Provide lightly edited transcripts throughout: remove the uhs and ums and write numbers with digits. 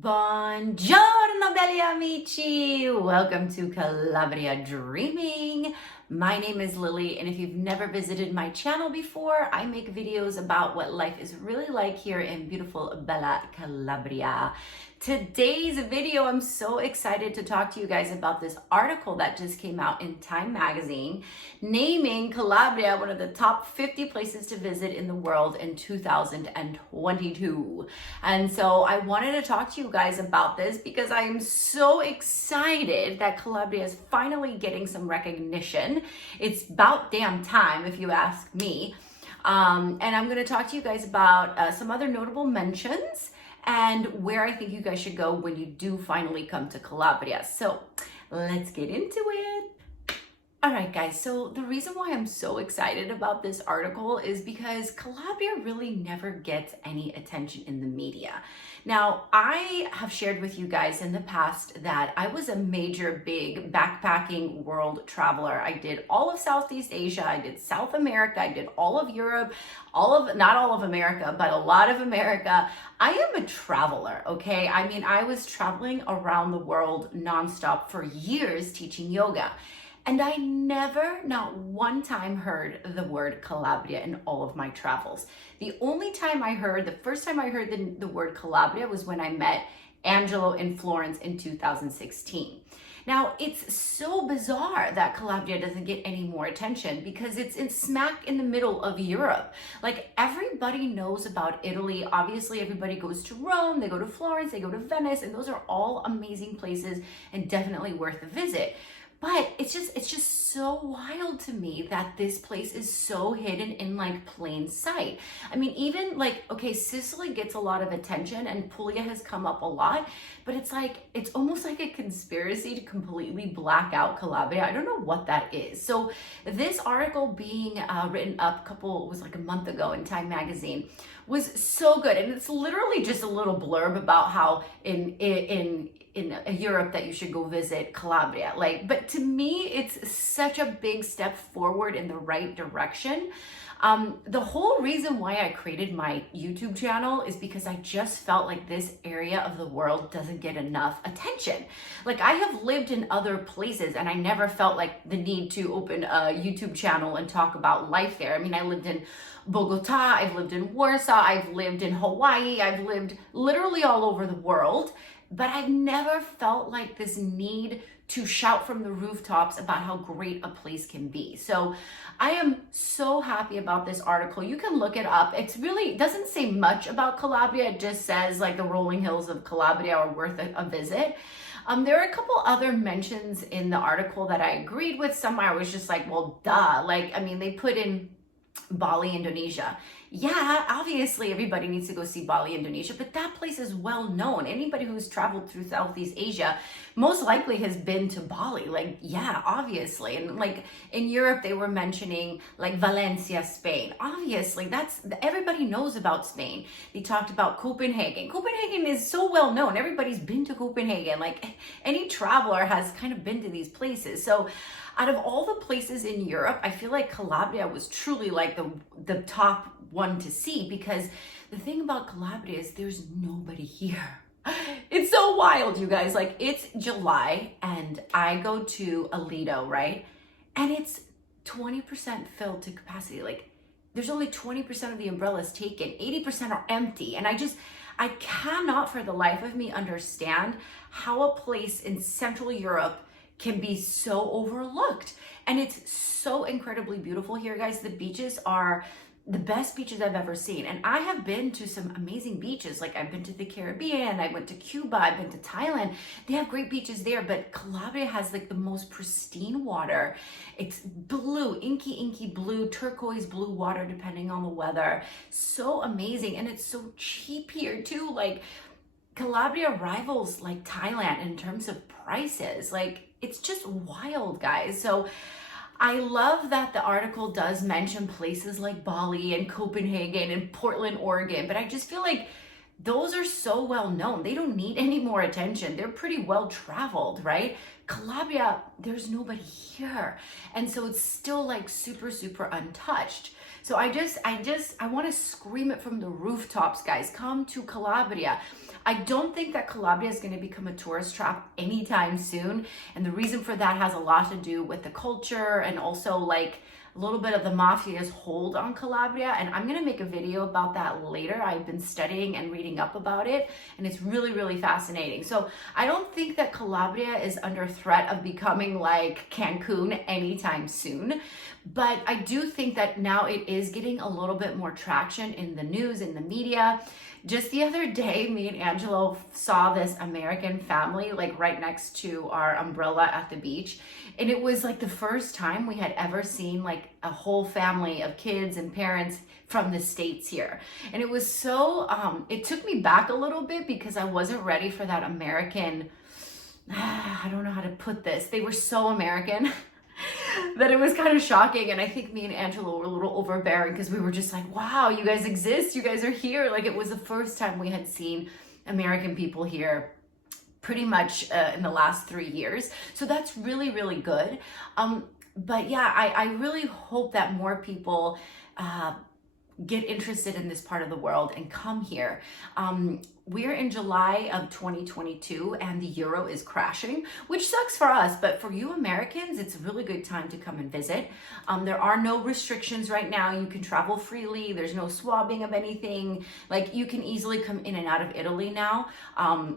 Buongiorno belli amici! Welcome to Calabria Dreaming. My name is Lily, and if you've never visited my channel before, I make videos about what life is really like here in beautiful Bella Calabria. Today's video, I'm so excited to talk to you guys about this article that just came out in Time magazine, naming Calabria one of the top 50 places to visit in the world in 2022. And so I wanted to talk to you guys about this because I am so excited that Calabria is finally getting some recognition. It's about damn time, if you ask me. And I'm going to talk to you guys about some other notable mentions and where I think you guys should go when you do finally come to Calabria. So let's get into it. All right, guys, so the reason why I'm so excited about this article is because Calabria really never gets any attention in the media. Now, I have shared with you guys in the past that I was a major, big backpacking world traveler. I did all of Southeast Asia, I did South America, I did all of Europe, not all of America, but a lot of America. I am a traveler, okay? I mean, I was traveling around the world nonstop for years teaching yoga. And I never, not one time, heard the word Calabria in all of my travels. The first time I heard the word Calabria was when I met Angelo in Florence in 2016. Now, it's so bizarre that Calabria doesn't get any more attention because it's smack in the middle of Europe. Like, everybody knows about Italy. Obviously, everybody goes to Rome, they go to Florence, they go to Venice, and those are all amazing places and definitely worth a visit. But it's just so wild to me that this place is so hidden in like plain sight. I mean, even like, okay, Sicily gets a lot of attention and Puglia has come up a lot, but it's almost like a conspiracy to completely black out Calabria. I don't know what that is. So this article being written up a month ago in Time magazine was so good. And it's literally just a little blurb about how in Europe that you should go visit Calabria. But to me, it's such a big step forward in the right direction. The whole reason why I created my YouTube channel is because I just felt like this area of the world doesn't get enough attention. Like, I have lived in other places and I never felt like the need to open a YouTube channel and talk about life there. I mean, I lived in Bogota, I've lived in Warsaw, I've lived in Hawaii, I've lived literally all over the world. But I've never felt like this need to shout from the rooftops about how great a place can be. So I am so happy about this article. You can look it up. It doesn't say much about Calabria. It just says like the rolling hills of Calabria are worth a visit. There are a couple other mentions in the article that I agreed with. Some I was just like, well, duh. They put in Bali, Indonesia. Yeah, obviously everybody needs to go see Bali, Indonesia, but that place is well known. Anybody who's traveled through Southeast Asia most likely has been to Bali. Yeah, obviously. And in Europe, they were mentioning Valencia, Spain. Obviously, everybody knows about Spain. They talked about Copenhagen. Copenhagen is so well known. Everybody's been to Copenhagen. Any traveler has kind of been to these places. So out of all the places in Europe, I feel like Calabria was truly the top one to see, because the thing about Calabria is there's nobody here. It's so wild, you guys. It's July and I go to Lido, right? And it's 20% filled to capacity. There's only 20% of the umbrellas taken, 80% are empty. And I cannot for the life of me understand how a place in Central Europe can be so overlooked. And it's so incredibly beautiful here, guys. The beaches are the best beaches I've ever seen. And I have been to some amazing beaches. I've been to the Caribbean, I went to Cuba, I've been to Thailand. They have great beaches there, but Calabria has the most pristine water. It's blue, inky blue, turquoise blue water, depending on the weather. So amazing. And it's so cheap here too. Calabria rivals Thailand in terms of prices. It's just wild, guys. So I love that the article does mention places like Bali and Copenhagen and Portland, Oregon, but I just feel like those are so well known. They don't need any more attention. They're pretty well traveled, right? Calabria, there's nobody here. And so it's still super, super untouched. So I want to scream it from the rooftops, guys. Come to Calabria. I don't think that Calabria is going to become a tourist trap anytime soon. And the reason for that has a lot to do with the culture and also like a little bit of the mafia's hold on Calabria. And I'm going to make a video about that later. I've been studying and reading up about it, and it's really, really fascinating. So I don't think that Calabria is under threat of becoming like Cancun anytime soon. But I do think that now it is getting a little bit more traction in the news, in the media. Just the other day, me and Angelo saw this American family like right next to our umbrella at the beach. And it was like the first time we had ever seen like a whole family of kids and parents from the States here. And it was so, it took me back a little bit because I wasn't ready for that American, I don't know how to put this. They were so American that it was kind of shocking. And I think me and Angelo were a little overbearing because we were just like, wow, you guys exist. You guys are here. Like it was the first time we had seen American people here pretty much in the last 3 years. So that's really, really good. But yeah, I really hope that more people get interested in this part of the world and come here. We're in July of 2022 and the euro is crashing, which sucks for us, but for you Americans, it's a really good time to come and visit. There are no restrictions right now. You can travel freely. There's no swabbing of anything. Like you can easily come in and out of Italy now.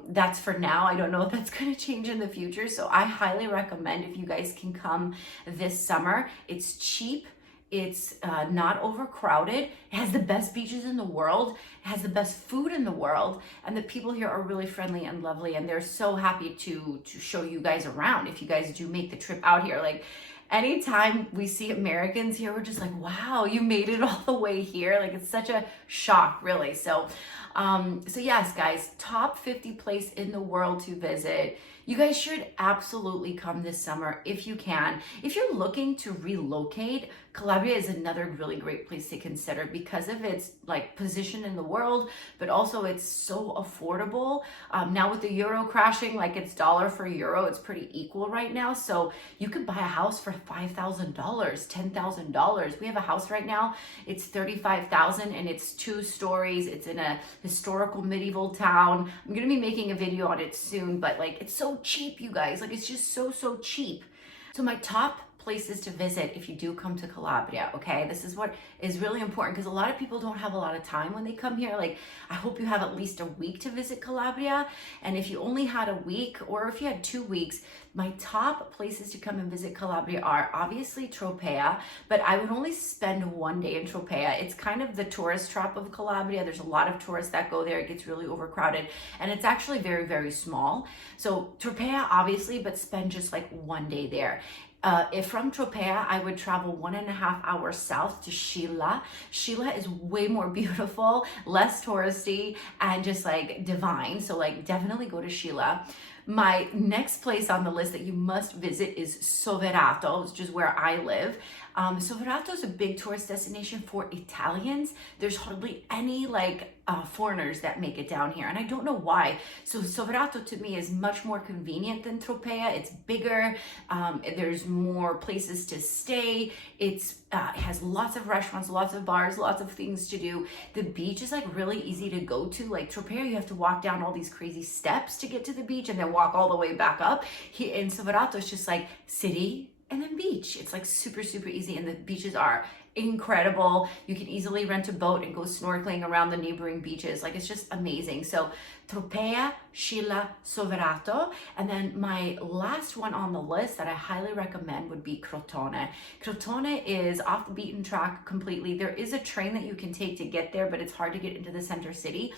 That's for now. I don't know if that's going to change in the future. So I highly recommend if you guys can come this summer. It's cheap. It's not overcrowded. It has the best beaches in the world. It has the best food in the world. And the people here are really friendly and lovely. And they're so happy to show you guys around if you guys do make the trip out here. Like anytime we see Americans here, we're just like, wow, you made it all the way here. Like it's such a shock, really. So yes, guys, top 50 place in the world to visit. You guys should absolutely come this summer if you can. If you're looking to relocate, Calabria is another really great place to consider because of its like position in the world, but also it's so affordable. Now with the euro crashing, like it's dollar for euro, it's pretty equal right now. So you could buy a house for $5,000, $10,000. We have a house right now. It's $35,000 and it's 2 stories. It's in a historical medieval town. I'm going to be making a video on it soon, but like it's so cheap, you guys. Like it's just so cheap. So my top places to visit if you do come to Calabria, okay? This is what is really important because a lot of people don't have a lot of time when they come here. Like, I hope you have at least a week to visit Calabria. And if you only had a week or if you had 2 weeks, my top places to come and visit Calabria are obviously Tropea, but I would only spend 1 day in Tropea. It's kind of the tourist trap of Calabria. There's a lot of tourists that go there. It gets really overcrowded and it's actually very, very small. So Tropea, obviously, but spend just like 1 day there. If from Tropea, I would travel 1.5 hours south to Scilla. Scilla is way more beautiful, less touristy, and just like divine. So like definitely go to Scilla. My next place on the list that you must visit is Soverato, which is where I live. Soverato is a big tourist destination for Italians. There's hardly any like foreigners that make it down here, and I don't know why. So Soverato to me is much more convenient than Tropea. It's bigger. There's more places to stay. It has lots of restaurants, lots of bars, lots of things to do. The beach is like really easy to go to. Like Tropea, you have to walk down all these crazy steps to get to the beach and then walk all the way back up. Here in Soverato, it's just like city and then beach. It's like super easy, and the beaches are incredible. You can easily rent a boat and go snorkeling around the neighboring beaches. Like it's just amazing. So Tropea, Scilla, Soverato. And then my last one on the list that I highly recommend would be Crotone. Crotone is off the beaten track completely. There is a train that you can take to get there, but it's hard to get into the center city.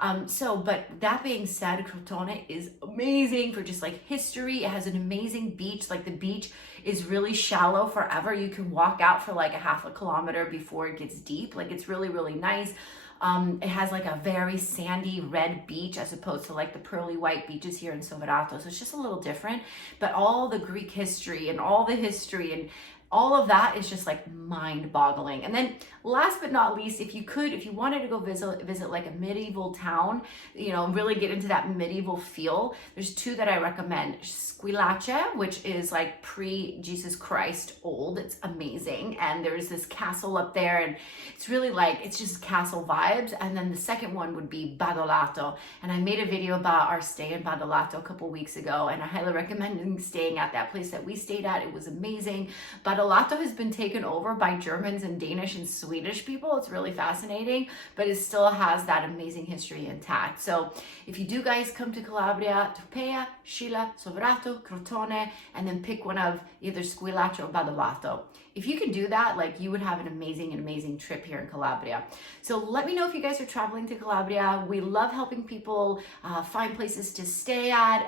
But that being said, Crotone is amazing for just like history. It has an amazing beach. Like the beach is really shallow forever. You can walk out for like a half a kilometer before it gets deep. Like it's really nice. It has like a very sandy red beach as opposed to like the pearly white beaches here in Soverato. So it's just a little different, but all the Greek history and all the history and all of that is just like mind boggling. And then last but not least, if you wanted to go visit like a medieval town, you know, really get into that medieval feel, there's two that I recommend. Squillace, which is like pre-Jesus Christ old. It's amazing. And there's this castle up there, and it's really like, it's just castle vibes. And then the second one would be Badolato. And I made a video about our stay in Badolato a couple weeks ago, and I highly recommend staying at that place that we stayed at. It was amazing. Badolato has been taken over by Germans and Danish and Swedish people. It's really fascinating, but it still has that amazing history intact. So if you do guys come to Calabria, Tupea, Scilla, Sovrato, Crotone, and then pick one of either Squillace or Badolato. If you can do that, like, you would have an amazing trip here in Calabria. So let me know if you guys are traveling to Calabria. We love helping people find places to stay at.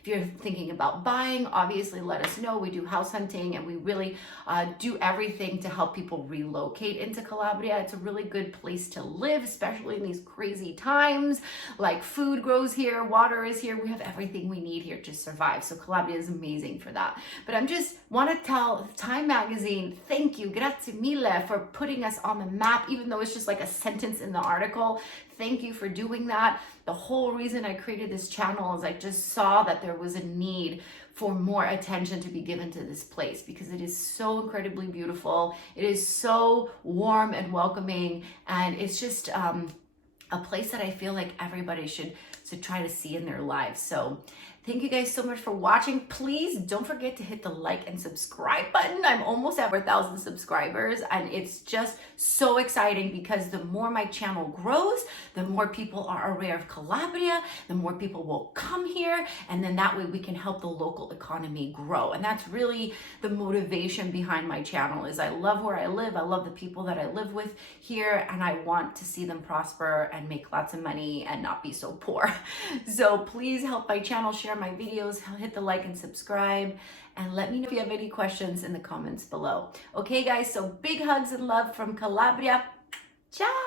If you're thinking about buying, obviously let us know. We do house hunting, and we really do everything to help people relocate into Calabria. It's a really good place to live, especially in these crazy times. Like, food grows here, water is here. We have everything we need here to survive. So Calabria is amazing for that. But I'm just want to tell Time Magazine, thank you, grazie mille, for putting us on the map, even though it's just like a sentence in the article. Thank you for doing that. The whole reason I created this channel is I just saw that there was a need for more attention to be given to this place, because it is so incredibly beautiful. It is so warm and welcoming, and it's just a place that I feel like everybody should try to see in their lives. So thank you guys so much for watching. Please don't forget to hit the like and subscribe button. I'm almost at 1,000 subscribers, and it's just so exciting, because the more my channel grows, the more people are aware of Calabria, the more people will come here, and then that way we can help the local economy grow. And that's really the motivation behind my channel. Is I love where I live, I love the people that I live with here, and I want to see them prosper and make lots of money and not be so poor. So please help my channel, share my videos, hit the like and subscribe, and let me know if you have any questions in the comments below. Okay guys, so big hugs and love from Calabria. Ciao!